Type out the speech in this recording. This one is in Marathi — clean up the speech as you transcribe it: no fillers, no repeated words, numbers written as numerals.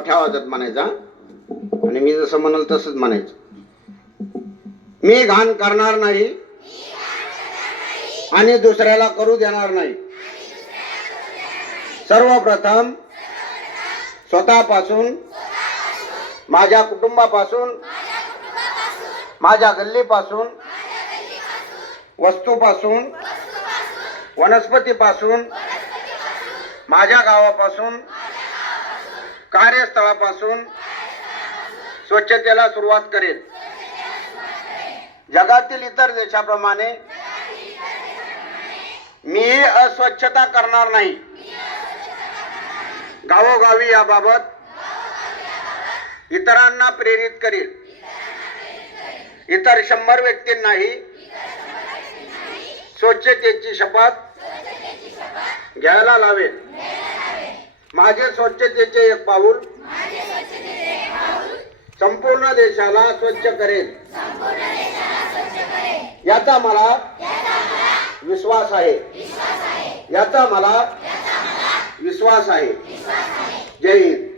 मोठ्या आवाजात म्हणायचा आणि मी जसं म्हणाल तसंच म्हणायचं. मी घाण करणार नाही आणि दुसऱ्याला करू देणार नाही. सर्वप्रथम स्वतःपासून, माझ्या कुटुंबापासून, माझ्या गल्लीपासून, वस्तूपासून, वनस्पतीपासून, माझ्या गावापासून, कार्यस्थळापासून स्वच्छतेला सुरुवात करेल. जगातील इतर देशाप्रमाणे मी अस्वच्छता करणार नाही. गावोगावी याबाबत इतरांना प्रेरित करेल. इतर 100 व्यक्तींनाही स्वच्छतेची शपथ घ्यायला लावेल. माझे स्वच्छतेचे एक पाऊल संपूर्ण देशाला स्वच्छ करेल याचा मला विश्वास आहे. याचा मला विश्वास आहे. जय हिंद.